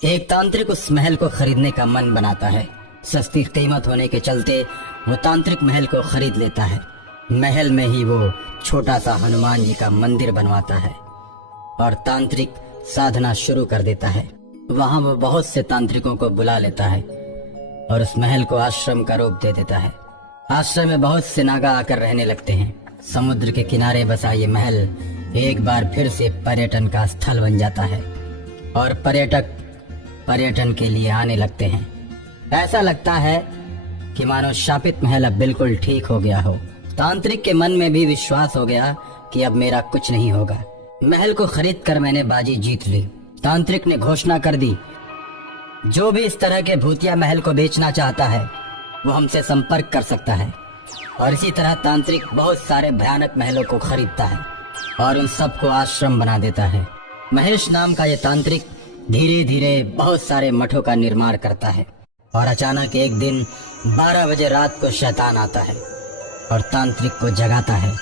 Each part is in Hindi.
एक तांत्रिक उस महल को खरीदने का मन बनाता है। सस्ती कीमत होने के चलते वो तांत्रिक महल को खरीद लेता है। महल में ही वो छोटा सा हनुमान जी का मंदिर बनवाता है और तांत्रिक साधना शुरू कर देता है। वहाँ वो बहुत से तांत्रिकों को बुला लेता है और उस महल को आश्रम का रूप दे देता है। आश्रम में बहुत से नागा आकर रहने लगते हैं। समुद्र के किनारे बसा ये महल एक बार फिर से पर्यटन का स्थल बन जाता है और पर्यटक पर्यटन के लिए आने लगते हैं। ऐसा लगता है कि मानो शापित महल अब बिल्कुल ठीक हो गया हो। तांत्रिक के मन में भी विश्वास हो गया कि अब मेरा कुछ नहीं होगा। महल को खरीद कर मैंने बाजी जीत ली। तांत्रिक ने घोषणा कर दी, जो भी इस तरह के भूतिया महल को बेचना चाहता है वो हमसे संपर्क कर सकता है। और इसी तरह तांत्रिक बहुत सारे भयानक महलों को खरीदता है और उन सबको आश्रम बना देता है। महेश नाम का ये तांत्रिक धीरे धीरे बहुत सारे मठों का निर्माण करता है और अचानक एक दिन 12 बजे रात को शैतान आता है और तांत्रिक को जगाता है।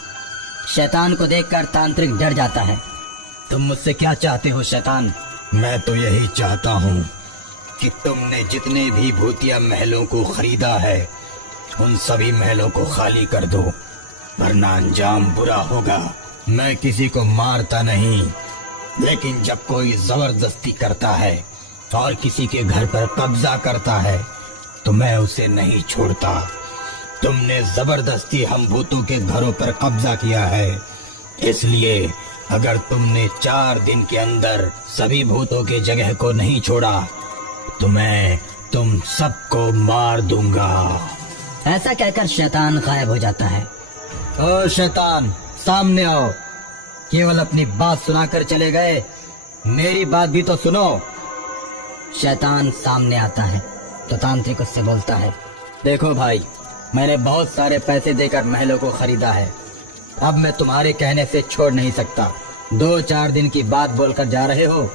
शैतान को देखकर तांत्रिक डर जाता है। तुम मुझसे क्या चाहते हो शैतान? मैं तो यही चाहता हूँ कि तुमने जितने भी भूतिया महलों को खरीदा है उन सभी महलों को खाली कर दो, वरना अंजाम बुरा होगा। मैं किसी को मारता नहीं, लेकिन जब कोई जबरदस्ती करता है और किसी के घर पर कब्जा करता है तो मैं उसे नहीं छोड़ता। तुमने जबरदस्ती हम भूतों के घरों पर कब्जा किया है, इसलिए अगर तुमने 4 दिन के अंदर सभी भूतों के जगह को नहीं छोड़ा तो मैं तुम सबको मार दूंगा। ऐसा कहकर शैतान गायब हो जाता है। ओ शैतान, सामने आओ। केवल अपनी बात सुनाकर चले गए, मेरी बात भी तो सुनो। शैतान सामने आता है तो तांत्रिक उससे बोलता है, देखो भाई, मैंने बहुत सारे पैसे देकर महलों को खरीदा है। अब मैं तुम्हारे कहने से छोड़ नहीं सकता। 2-4 दिन की बात बोलकर जा रहे हो,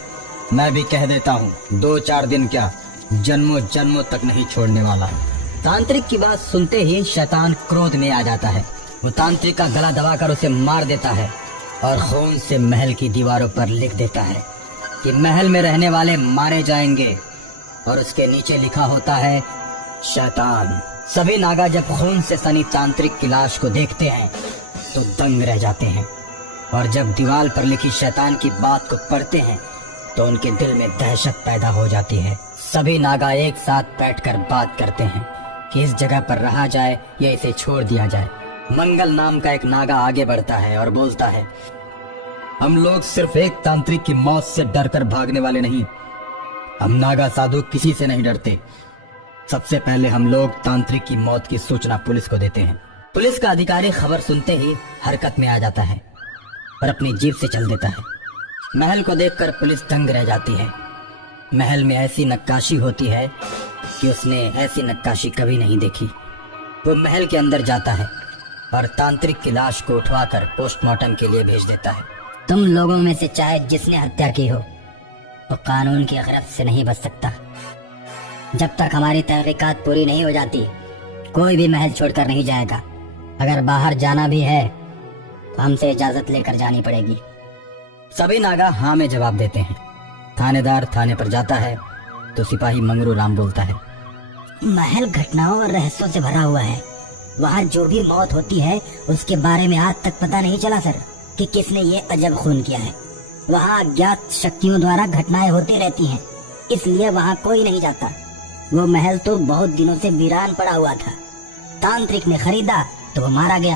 मैं भी कह देता हूँ 2-4 दिन क्या, जन्मों जन्मों तक नहीं छोड़ने वाला। तांत्रिक की बात सुनते ही शैतान क्रोध में आ जाता है। वो तांत्रिक का गला दबाकर उसे मार देता है और खून से महल की दीवारों पर लिख देता है कि महल में रहने वाले मारे जाएंगे, और उसके नीचे लिखा होता है शैतान। सभी नागा जब खून से सनी तांत्रिक की लाश को देखते हैं तो दंग रह जाते हैं, और जब दीवार पर लिखी शैतान की बात को पढ़ते हैं तो उनके दिल में दहशत पैदा हो जाती है। सभी नागा एक साथ बैठकर बात करते हैं कि इस जगह पर रहा जाए या इसे छोड़ दिया जाए। मंगल नाम का एक नागा आगे बढ़ता है और बोलता है, हम लोग सिर्फ एक तांत्रिक की मौत से डरकर भागने वाले नहीं, हम नागा साधु किसी से नहीं डरते। सबसे पहले हम लोग तांत्रिक की मौत की सूचना पुलिस को देते हैं। पुलिस का अधिकारी खबर सुनते ही हरकत में आ जाता है और अपनी जीप से चल देता है। महल को देखकर पुलिस दंग रह जाती है। महल में ऐसी नक्काशी होती है कि उसने ऐसी नक्काशी कभी नहीं देखी। वो महल के अंदर जाता है और तांत्रिक की लाश को उठवाकर पोस्टमार्टम के लिए भेज देता है। तुम लोगों में से चाहे जिसने हत्या की हो वो कानून की गिरफ्त से नहीं बच सकता। जब तक हमारी तहकीकात पूरी नहीं हो जाती कोई भी महल छोड़कर नहीं जाएगा। अगर बाहर जाना भी है तो हमसे इजाजत लेकर जानी पड़ेगी। सभी नागा हाँ में जवाब देते हैं। थानेदार थाने पर जाता है तो सिपाही मंगरू राम बोलता है, महल घटनाओं और रहस्यों से भरा हुआ है। वहाँ जो भी मौत होती है उसके बारे में आज तक पता नहीं चला सर कि किसने ये अजब खून किया है। वहाँ अज्ञात शक्तियों द्वारा घटनाएं होती रहती हैं, इसलिए वहाँ कोई नहीं जाता। वो महल तो बहुत दिनों से वीरान पड़ा हुआ था। तांत्रिक ने खरीदा तो वो मारा गया।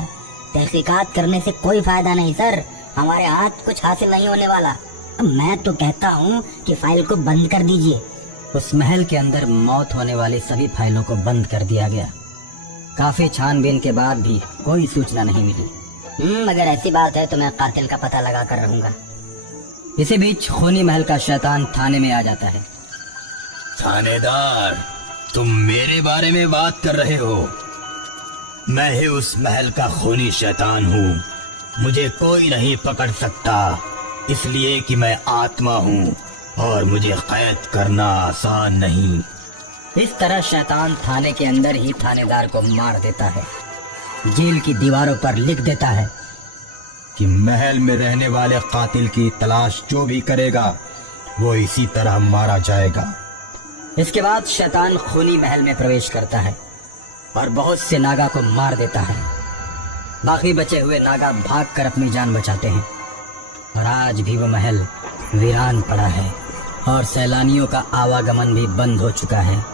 तहकीकात करने से कोई फायदा नहीं सर, हमारे हाथ कुछ हासिल नहीं होने वाला। मैं तो कहता हूँ कि फाइल को बंद कर दीजिए। उस महल के अंदर मौत होने वाली सभी फाइलों को बंद कर दिया गया। काफी छानबीन के बाद भी कोई सूचना नहीं मिली। अगर ऐसी बात है तो मैं कातिल का पता लगा कर रहूंगा। इसी बीच खूनी महल का शैतान थाने में आ जाता है। थानेदार, तुम मेरे बारे में बात कर रहे हो? मैं ही उस महल का खूनी शैतान हूँ। मुझे कोई नहीं पकड़ सकता, इसलिए कि मैं आत्मा हूँ और मुझे कैद करना आसान नहीं। इस तरह शैतान थाने के अंदर ही थानेदार को मार देता है। जेल की दीवारों पर लिख देता है कि महल में रहने वाले कातिल की तलाश जो भी करेगा वो इसी तरह मारा जाएगा। इसके बाद शैतान खूनी महल में प्रवेश करता है और बहुत से नागा को मार देता है। बाकी बचे हुए नागा भागकर अपनी जान बचाते हैं और आज भी वो महल वीरान पड़ा है और सैलानियों का आवागमन भी बंद हो चुका है।